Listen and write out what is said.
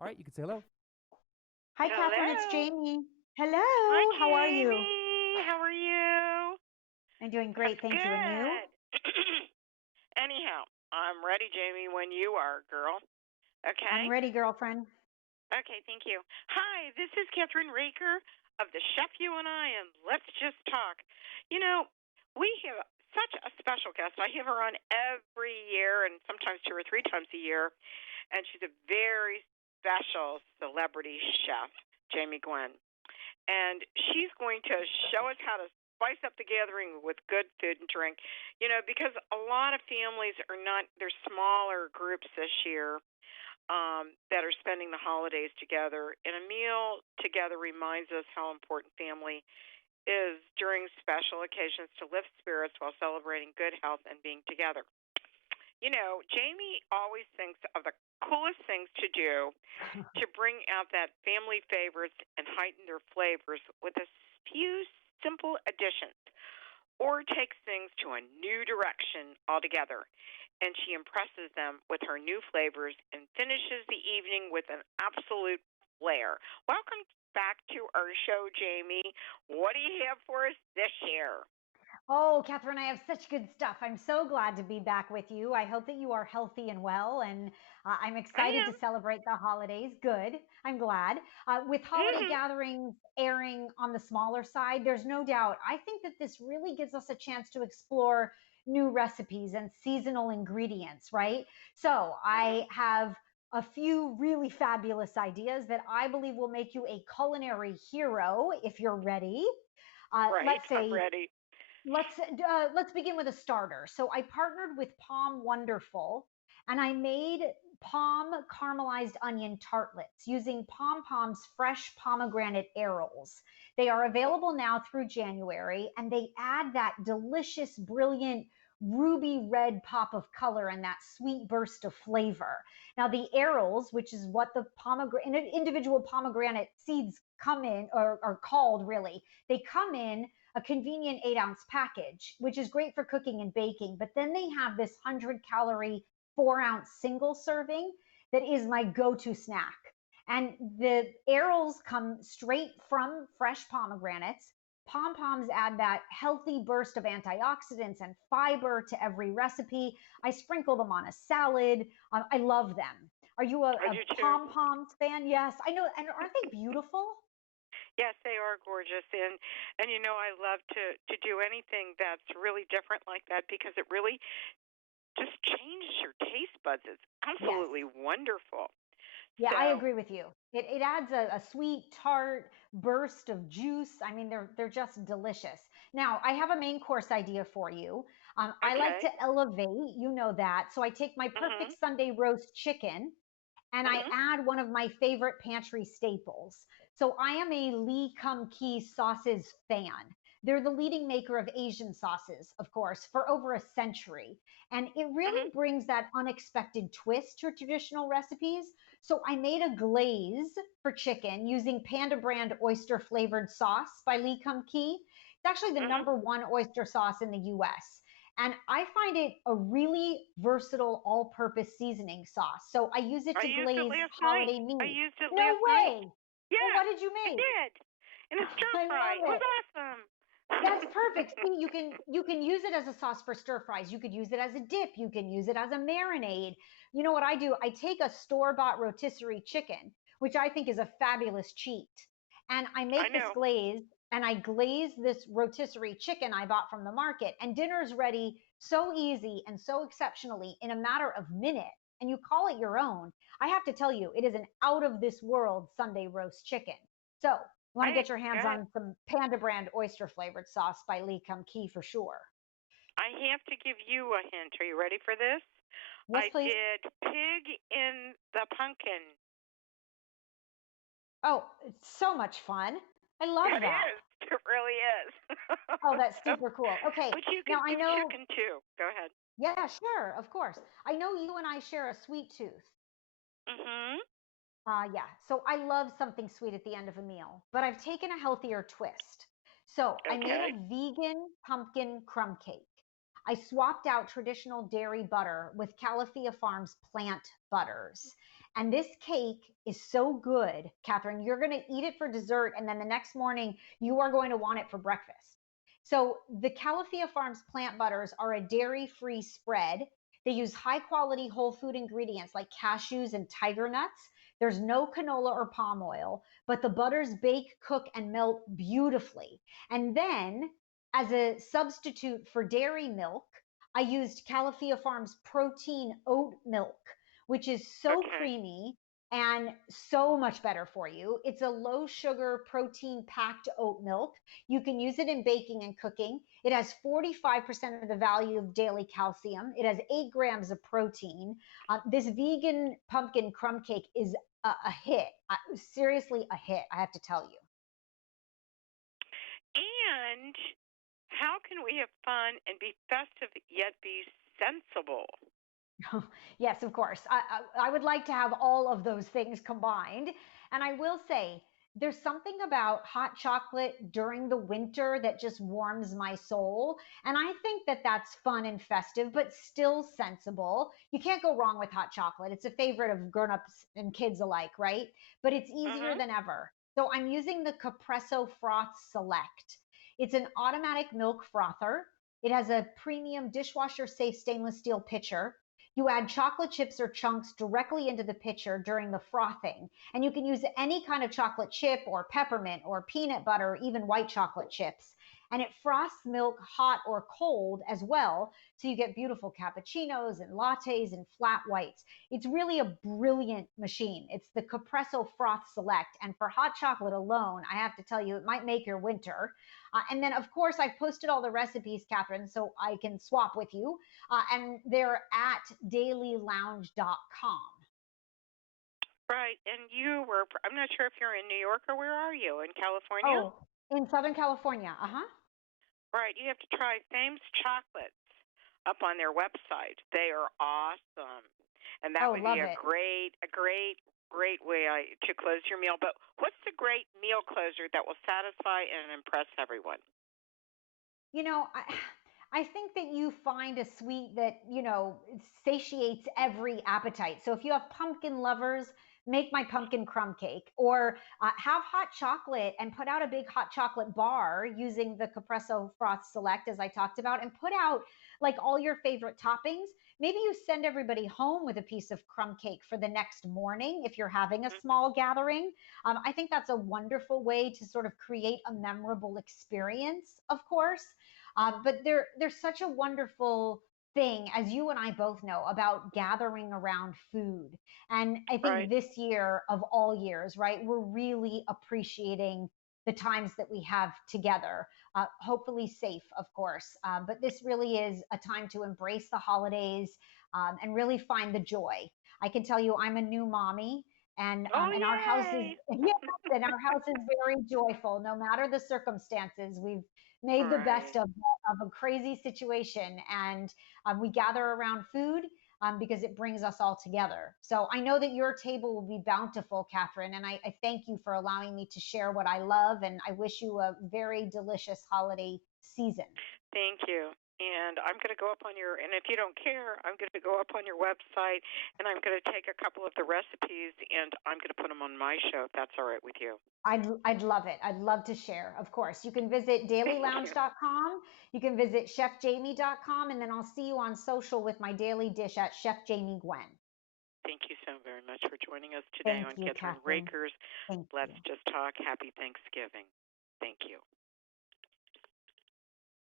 All right, you can say hello. Hi, Catherine. It's Hello. Jamie. Hi, Hello. How are you? Jamie. How are you? I'm doing That's great. Thank you. And you? good. Anyhow, I'm ready, Jamie, when you are, girl. I'm Okay? ready, girlfriend. Okay, thank you. Hi, this is Catherine Raker of The Chef You and I, and let's just talk. You know, we have such a special guest. I have her on every year and sometimes two or three times a year, and she's a very special celebrity chef, Jamie Gwen. And she's going to show us how to spice up the gathering with good food and drink. Because a lot of families are not, they're smaller groups this year that are spending the holidays together. And a meal together reminds us how important family is during special occasions to lift spirits while celebrating good health and being together. Jamie always thinks of the coolest things to do to bring out that family favorites and heighten their flavors with a few simple additions, or takes things to a new direction altogether. And she impresses them with her new flavors and finishes the evening with an absolute flair. Welcome back to our show, Jamie. What do you have for us this year? Oh, Catherine, I have such good stuff. I'm so glad to be back with you. I hope that you are healthy and well, and I'm I excited to am. celebrate the holidays. Good. I'm glad. With holiday Mm-hmm. gatherings airing on the smaller side, there's no doubt. I think that this really gives us a chance to explore new recipes and seasonal ingredients, right? So Mm-hmm. I have a few really fabulous ideas that I believe will make you a culinary hero if you're ready. Right. Let's I'm say ready. let's begin with a starter. So I partnered with Palm Wonderful, and I made palm caramelized onion tartlets using Pom Pom's fresh pomegranate arils. They are available now through January, and they add that delicious, brilliant ruby red pop of color and that sweet burst of flavor. Now, the arils, which is what the pomegranate individual pomegranate seeds come in, or are called really, they come in a convenient 8-ounce package, which is great for cooking and baking. But then they have this 100-calorie 4-ounce single serving that is my go to snack. And the arils come straight from fresh pomegranates. Pom poms add that healthy burst of antioxidants and fiber to every recipe. I sprinkle them on a salad. I love them. Are you I a do too. pom poms fan? Yes, I know. And aren't they beautiful? Yes, they are gorgeous, and I love to do anything that's really different like that because it really just changes your taste buds. It's Yes. absolutely wonderful. Yeah, I So, agree with you. It adds a sweet, tart burst of juice. I mean, they're just delicious. Now, I have a main course idea for you. I like to okay. elevate, you know that. So I take my Mhm. perfect Sunday roast chicken and I Mhm. add one of my favorite pantry staples. So I am a Lee Kum Kee sauces fan. They're the leading maker of Asian sauces, of course, for over a century. And it really Mhm. brings that unexpected twist to traditional recipes. So I made a glaze for chicken using Panda brand oyster flavored sauce by Lee Kum Kee. It's actually the Mhm. number one oyster sauce in the US. And I find it a really versatile all purpose seasoning sauce. So I use it I to used it glaze last night. holiday I meat. used it No last night. way. Well, Yeah, what did you I make? did. In a stir I fry. It love was it. awesome. That's perfect. See, you can use it as a sauce for stir fries. You could use it as a dip. You can use it as a marinade. You know what I do? I take a store-bought rotisserie chicken, which I think is a fabulous cheat, and I I make this know. glaze and I glaze this rotisserie chicken I bought from the market, and dinner's ready so easy and so exceptionally in a matter of minutes. And you call it your own. I have to tell you, it is an out of this world Sunday roast chicken. So you want to I get your hands good. on some Panda brand oyster flavored sauce by Lee Kum Kee for sure. I have to give you a hint. Are you ready for this? Yes, I please. did pig in the pumpkin. Oh, it's so much fun. I love It that. is. It really is. Oh, that's super cool. Okay, But you now can I do know, chicken too. Go ahead. yeah, sure, of course. I know you and I share a sweet tooth. Mhm. Yeah, so I love something sweet at the end of a meal, but I've taken a healthier twist. So I made a Okay. vegan pumpkin crumb cake. I swapped out traditional dairy butter with Califia Farms plant butters. And this cake is so good, Catherine. You're going to eat it for dessert, and then the next morning, you are going to want it for breakfast. So, the Califia Farms plant butters are a dairy free spread. They use high quality whole food ingredients like cashews and tiger nuts. There's no canola or palm oil, but the butters bake, cook, and melt beautifully. And then, as a substitute for dairy milk, I used Califia Farms protein oat milk, which is so Okay. creamy and so much better for you. It's a low sugar, protein packed oat milk. You can use it in baking and cooking. It has 45% of the value of daily calcium. It has 8 grams of protein. This vegan pumpkin crumb cake is a hit. Seriously, a hit, I have to tell you. And how can we have fun and be festive yet be sensible? Yes, of course. I would like to have all of those things combined. And I will say, there's something about hot chocolate during the winter that just warms my soul. And I think that that's fun and festive, but still sensible. You can't go wrong with hot chocolate. It's a favorite of grown-ups and kids alike, right? But it's easier Mhm. than ever. So I'm using the Capresso Froth Select. It's an automatic milk frother. It has a premium dishwasher safe stainless steel pitcher. You add chocolate chips or chunks directly into the pitcher during the frothing. And you can use any kind of chocolate chip or peppermint or peanut butter or even white chocolate chips. And it froths milk hot or cold as well. So you get beautiful cappuccinos and lattes and flat whites. It's really a brilliant machine. It's the Capresso Froth Select. And for hot chocolate alone, I have to tell you, it might make your winter. And then, of course, I've posted all the recipes, Catherine, so I can swap with you. And they're at dailylounge.com. Right. And I'm not sure if you're in New York or where are you? In California? Oh, in Southern California. Uh huh. Right. You have to try Fame's chocolates up on their website. They are awesome. And that Oh, would be love a it. great way to close your meal. But what's the great meal closer that will satisfy and impress everyone? You know, I think that you find a sweet that, satiates every appetite. So if you have pumpkin lovers, make my pumpkin crumb cake or have hot chocolate and put out a big hot chocolate bar using the Capresso Froth Select, as I talked about, and put out like all your favorite toppings. Maybe you send everybody home with a piece of crumb cake for the next morning if you're having a Hmm. small gathering. I think that's a wonderful way to sort of create a memorable experience, of course. But there's such a wonderful thing, as you and I both know, about gathering around food. And I think Right. this year of all years, right, we're really appreciating the times that we have together, hopefully safe, of course. But this really is a time to embrace the holidays and really find the joy. I can tell you, I'm a new mommy, Oh, and our house is yay. yes, and our house is very joyful, no matter the circumstances. We've made the best Right. of a crazy situation. And we gather around food because it brings us all together. So I know that your table will be bountiful, Catherine. And I thank you for allowing me to share what I love. And I wish you a very delicious holiday season. Thank you. And I'm going to go up on and if you don't care, I'm going to go up on your website and I'm going to take a couple of the recipes and I'm going to put them on my show if that's all right with you. I'd love it. I'd love to share. Of course, you can visit Thank you. dailylounge.com. You can visit chefjamie.com. And then I'll see you on social with my daily dish at Chef Jamie Gwen. Thank you so very much for joining us today Thank on you, Catherine Catherine. Raker's Thank Let's you. Just Talk. Happy Thanksgiving. Thank you.